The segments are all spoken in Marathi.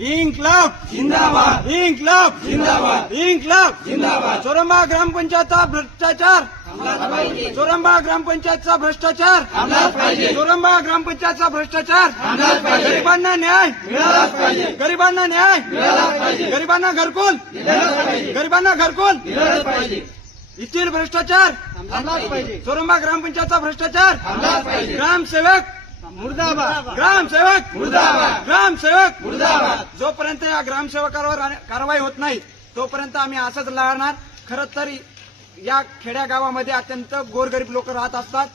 इन्क्लाब जिंदाबाद इन्क्लाब जिंदाबाद इन्क्लाब जिंदाबाद चोरंबा ग्रामपंचायतचा भ्रष्टाचार थांबलाच पाहिजे चोरंबा ग्रामपंचायतचा भ्रष्टाचार थांबलाच पाहिजे चोरंबा ग्रामपंचायतचा भ्रष्टाचार थांबलाच पाहिजे गरिबांना न्याय मिळालाच पाहिजे गरिबांना न्याय मिळालाच पाहिजे गरिबांना घरकुल मिळालाच पाहिजे गरिबांना घरकुल मिळालाच पाहिजे येथील भ्रष्टाचार थांबलाच पाहिजे चोरंबा ग्रामपंचायतचा भ्रष्टाचार थांबलाच पाहिजे ग्रामसेवक मुर्दाबाद ग्रामसेवक मुर्दाबाद ग्रामसेवक मुर्दाबाद जोपर्यंत या ग्रामसेवकावर कारवाई होत नाही तोपर्यंत आम्ही असंच लढणार. खरं तर या खेड्या गावामध्ये अत्यंत गोरगरीब लोक राहत असतात.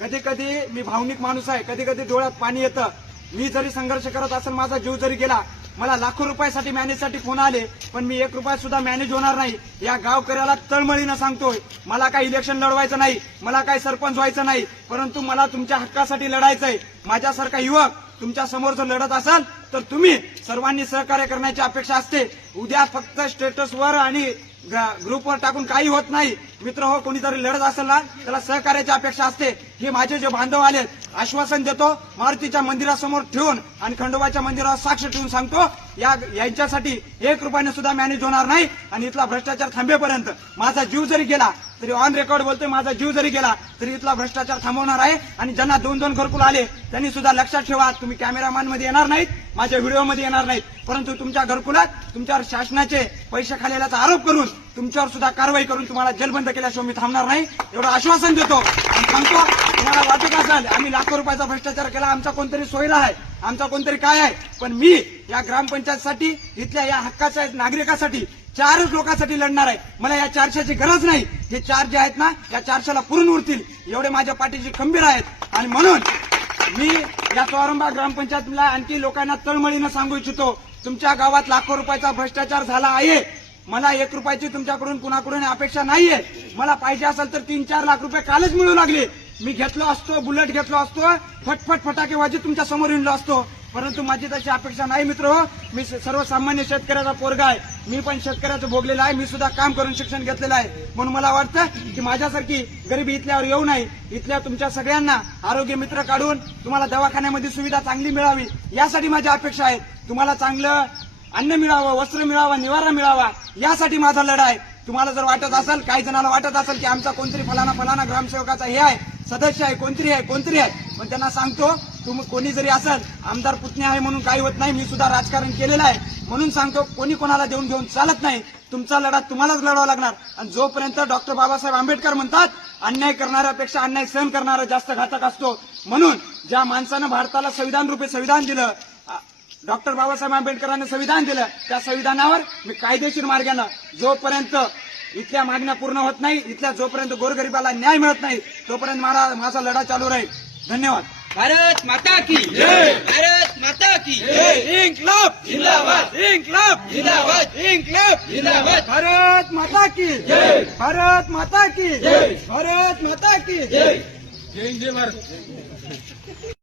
कधी कधी मी भावनिक माणूस आहे, कधी कधी डोळ्यात पाणी येतं. मी जरी संघर्ष करत असेल, माझा जीव जरी गेला, मला लाखो रुपयासाठी मॅनेजसाठी फोन आले, पण मी 1 रुपया सुद्धा मॅनेज होणार नाही. या गावकऱ्याला तळमळीनं सांगतोय, मला काही इलेक्शन लढवायचं नाही, मला काही सरपंच व्हायचं नाही, परंतु मला तुमच्या हक्कासाठी लढायचंय. माझ्यासारखा युवक तुमच्या समोर जर लढत असाल तर तुम्ही सर्वांनी सहकार्य करण्याची अपेक्षा असते. उद्या फक्त स्टेटसवर आणि ग्रुपवर टाकून काही होत नाही. मित्र हो, कोणीतरी लढत असेल ना, त्याला सहकार्याची अपेक्षा असते. हे माझे जे बांधव आले, आश्वासन देतो, मारुतीच्या मंदिरासमोर ठेवून आणि खंडोबाच्या मंदिरावर साक्ष ठेवून सांगतो, यांच्यासाठी 1 रुपयाने सुद्धा मॅनेज होणार नाही. आणि इथला भ्रष्टाचार थांबेपर्यंत माझा जीव जरी गेला तरी, ऑन रेकॉर्ड बोलतोय, माझा जीव जरी गेला तरी इथला भ्रष्टाचार थांबवणार आहे. आणि ज्यांना 2-2 घरकुल आले त्यांनी सुद्धा लक्षात ठेवा, तुम्ही कॅमेरामॅन मध्ये येणार नाहीत, माझ्या व्हिडिओमध्ये येणार नाहीत, परंतु तुमच्या घरकुलात तुमच्यावर शासनाचे पैसे खाल्ल्याचा आरोप करून तुमच्यावर सुद्धा कारवाई करून तुम्हाला जेलबंद केल्याशिवाय मी थांबणार नाही, एवढं आश्वासन देतो. आणि सांगतो, तुम्हाला वाटत असेल आम्ही लाखो रुपयाचा भ्रष्टाचार केला, आमचा कोणतरी सोयरा आहे, आमचा कोणतरी काय आहे, पण मी या ग्रामपंचायतसाठी, इथल्या या हक्काच्या नागरिकासाठी 4 लोकांसाठी लढणार आहे. मला या 400ची गरज नाही. हे 4 जे आहेत ना, या 400ला पुरून उरतील एवढे माझ्या पाठीची खंबीर आहेत. आणि म्हणून मी या चोरंबा ग्रामपंचायतला आणखी लोकांना तळमळीनं सांगू इच्छितो, तुमच्या गावात लाखो रुपयाचा भ्रष्टाचार झाला आहे. मला 1 रुपयाची तुमच्याकडून कुणाकडून अपेक्षा नाहीये. मला पाहिजे असेल तर 3-4 लाख रुपये कालच मिळू लागले. मी घेतलो असतो, बुलेट घेतलो असतो, फटफट फटाके वाजत तुमच्या समोर येऊन असतो, परंतु माझी तशी अपेक्षा नाही. मित्र हो, मी सर्वसामान्य शेतकऱ्याचा पोरगा आहे, मी पण शेतकऱ्याचं भोगलेलं आहे, मी सुद्धा काम करून शिक्षण घेतलेलं आहे. म्हणून मला वाटतं की माझ्यासारखी गरिबी इथल्यावर येऊ नये. इथल्या तुमच्या सगळ्यांना आरोग्य मित्र काढून तुम्हाला दवाखान्यामध्ये सुविधा चांगली मिळावी, यासाठी माझी अपेक्षा आहे. तुम्हाला चांगलं अन्न मिळावं, वस्त्र मिळावं, निवारा मिळावा, यासाठी माझा लढा आहे. तुम्हाला जर वाटत असेल, काही जणांना वाटत असेल की आमचा कोणतरी फलाना ग्रामसेवकाचा हे आहे, सदस्य आहे, कोणतरी आहे, पण त्यांना सांगतो, तुम्ही कोणी जरी असेल, आमदार पुतणे आहे म्हणून काही होत नाही. मी सुद्धा राजकारण केलेलं आहे, म्हणून सांगतो, कोणी कोणाला देऊन घेऊन चालत नाही. तुमचा लढा तुम्हालाच लढावा लागणार. आणि जोपर्यंत डॉक्टर बाबासाहेब आंबेडकर म्हणतात, अन्याय करणाऱ्यापेक्षा अन्याय सहन करणारा जास्त घातक असतो. म्हणून ज्या माणसानं भारताला संविधान रूपी संविधान दिलं, डॉक्टर बाबासाहेब आंबेडकरांनी संविधान दिलं, त्या संविधानावर मी कायदेशीर मार्गाने जोपर्यंत इथल्या मागण्या पूर्ण होत नाही, इथल्या जोपर्यंत गोरगरिबाला न्याय मिळत नाही, तोपर्यंत माझा लढा चालू राहील. धन्यवाद. भारत माता की जय. भारत माता की जय. इन्क्लाब जिंदाबाद इन्क्लाब जिंदाबाद इन्क्लाब जिंदाबाद. भारत माता की जय. भारत माता की जय. भारत माता की जय. जय भारत.